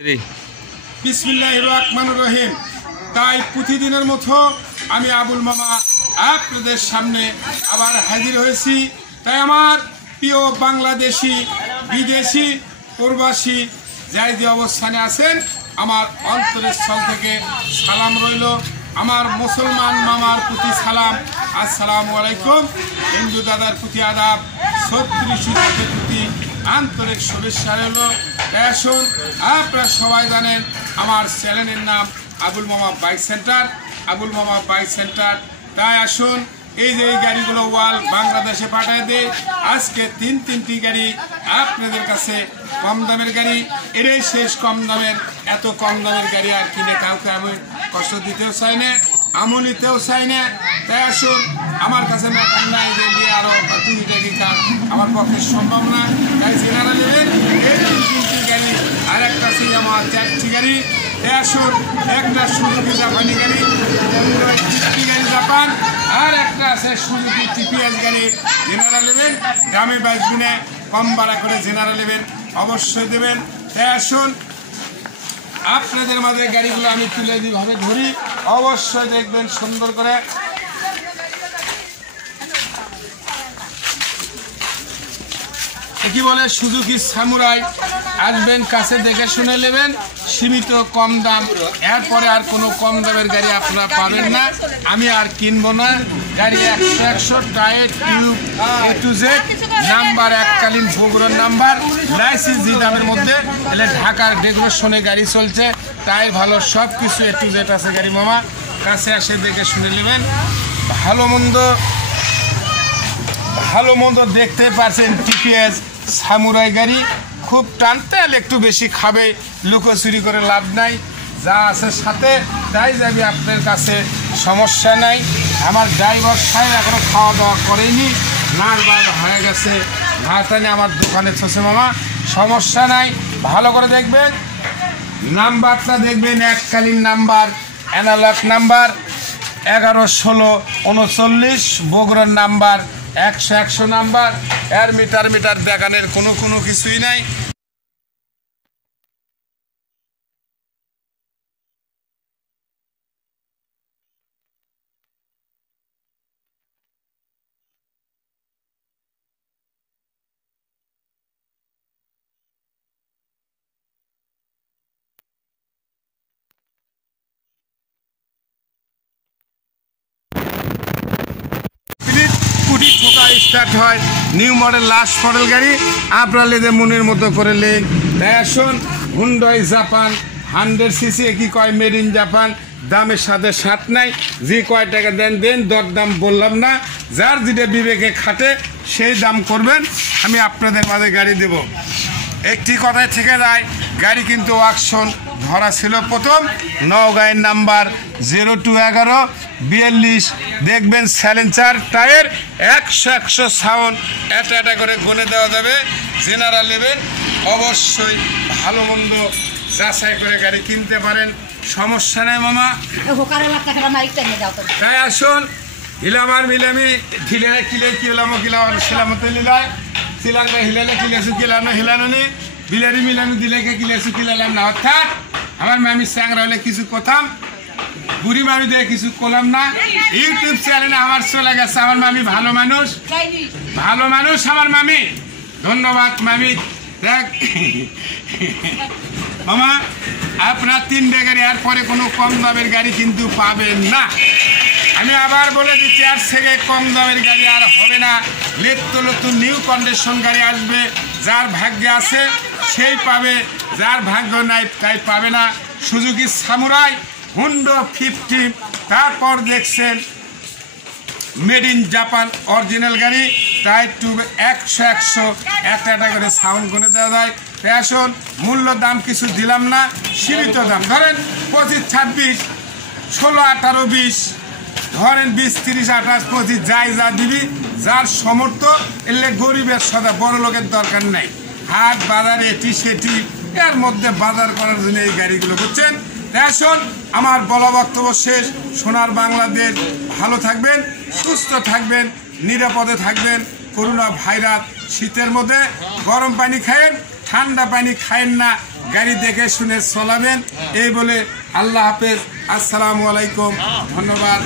বিসমিল্লাহির রহমানির রহিম। তাই প্রতিদিনের মতো আমি আবুল মামা আপনাদের সামনে আবার হাজির হয়েছি। তাই আমার প্রিয় বাংলাদেশি, বিদেশি, প্রবাসী যাই যে অবস্থানে আছেন, আমার অন্তরের স্থল থেকে সালাম রইল। আমার মুসলমান মামার প্রতি সালাম, আসসালামু আলাইকুম। হিন্দু দাদার প্রতি আদাব, ছত্রিশের প্রতি আন্তরিক শুভেচ্ছা রইল। আসুন, আপনারা সবাই জানেন আমার চ্যানেলের নাম আবুল মামা বাইক সেন্টার, আবুল মামা বাইক সেন্টার। তাই আসুন, এই যে এই গাড়িগুলো ওয়াল বাংলাদেশে পাঠিয়ে দেয়। আজকে তিনটি গাড়ি আপনাদের কাছে কম দামের গাড়ি, এটাই শেষ কম দামের। এত কম দামের গাড়ি আর কিনে কাউকে আমি কষ্ট দিতেও চাই না, আমও নিতেও চাই না। তাই আসুন, আমার কাছে মেকান নাই যে নিয়ে আরও 2 টাকা কাজ আমার পক্ষে সম্ভব না। তাই জেনারা নেবেন এই তিনটি গাড়ি, আর একটা আছে আমার 4টি গাড়ি। তাই আসুন, একটা সুজুকি জাপানি গাড়ি, গাড়ি জাপান, আর একটা আছে সুজুকি টিপিএস গাড়ি। জেনারা নেবেন, দামে বাইক কিনে কম ভাড়া করে জেনারা নেবেন, অবশ্যই দেবেন। তাই আসুন, আপনাদের মাঝে গাড়িগুলো আমি তুলে দিভাবে ধরি, অবশ্যই দেখবেন সুন্দর করে। কি বলে সুজুকি সামুরাই, আসবেন কাছে দেখে শুনে নেবেন, সীমিত কম দাম। এরপরে আর কোনো কম দামের গাড়ি আপনারা পাবেন না, আমি আর কিনবো না। গাড়ি 100 tyre tube A to Z, number এককালীন ভোগরোর নাম্বার, লাইসেন্স জি দামের মধ্যে। এলে ঢাকার ডেকোরেশনে গাড়ি চলছে, তাই ভালো সব কিছু A to Z আছে গাড়ি মামা। কাছে এসে দেখে শুনে নেবেন। ভালো মন্দ দেখতে পাচ্ছেন টিপিএস সামুরাই গাড়ি, খুব টানতে হলে একটু বেশি খাবে, লুকোচুরি করে লাভ নাই। যা আছে সাথে তাই যাবে আপনার কাছে, সমস্যা নাই। আমার ড্রাইভার সাহেব এখনো খাওয়া দাওয়া করেনি, নাড়বার হয়ে গেছে, ভাতানে আমার দোকানে থসে মামা, সমস্যা নাই। ভালো করে দেখবেন, নাম্বারটা দেখবেন এককালীন নাম্বার, অ্যানালগ নাম্বার 11, 16, 39, বগুড়ার নাম্বার 100 নাম্বার। এর মিটার দেখানোর কোনো কিছুই নাই। স্টার্ট হয়, নিউ মডেল লাস্ট মডেল গাড়ি, আপনারা লেদে মনের মতো করে লেন। তাই আসুন, হুন্ডাই জাপান 100cc, কি কয় মেড ইন জাপান, দামের সাথে সাথ নাই। যে কয় টাকা দেন, দরদাম বললাম না, যার যেটা বিবেকে খাটে সেই দাম করবেন, আমি আপনাদের মাঝে গাড়ি দেব। একটি কথায় থেকে যায়, গাড়ি কিন্তু অ্যাকশন ধরা ছিল প্রথম, নওগাঁয়ের নাম্বার 021142, দেখবেন স্যালেন্সার টায়ার 100 সাউন্ড, এটা করে গুনে দেওয়া যাবে। জেনারেল নেবেন, অবশ্যই ভালো মন্দ যাচাই করে গাড়ি কিনতে পারেন, সমস্যা নেই মামা। তাই আসুন, হিলামার মিলামি ঢিলে শিলামতে লিলায়, শিলাঙ্গা হিলালে কিলেছু কিলানো হিলানো নি, বিলারি মিলামি দিলেকে কিলেছু কিলালাম না। অর্থাৎ আমার মামি স্যাংরা হলে কিছু কথাম, বুড়ি মামি দিয়ে কিছু করলাম না। ইউটিউব চ্যানেলে আমার চলে গেছে, আমার মামি ভালো মানুষ আমার মামি, ধন্যবাদ মামি। দেখ মামা, আপনার 3টে গাড়ি, এরপরে কোনো কম দামের গাড়ি কিন্তু পাবেন না। আমি আবার বলে দিচ্ছি, আর থেকে কম দামের গাড়ি আর হবে না। নতুন নিউ কন্ডিশন গাড়ি আসবে, যার ভাগ্যে আছে সেই পাবে, যার ভাগ্য নাই তাই পাবে না। সুজুকি সামুরাই, হুন্ডা 50, তারপর দেখছেন মেড ইন জাপান অরিজিনাল গাড়ি, টায়ার টিউব 100 একটা করে সাউন্ড করে দেওয়া যায়। ফ্যাশন মূল্য দাম কিছু দিলাম না, সীমিত দাম ধরেন 25, 26, 16, 18, 20, ধরেন 20, 30, 28, 25, যাই যা দিবি, যার সমর্থ। এলে গরিবের সদা, বড় লোকের দরকার নাই। হাট বাজার এটি সেটি, এর মধ্যে বাজার করার জন্য এই গাড়িগুলো বুঝছেন। আসুন, আমার বলা বক্তব্য শেষ। সোনার বাংলাদেশ, ভালো থাকবেন, সুস্থ থাকবেন, নিরাপদে থাকবেন। করোনা ভাইরাস, শীতের মধ্যে গরম পানি খায়েন, ঠান্ডা পানি খায়েন না, গাড়ি দেখে শুনে চলাবেন। এই বলে আল্লাহ হাফেজ, আসসালামু আলাইকুম, ধন্যবাদ।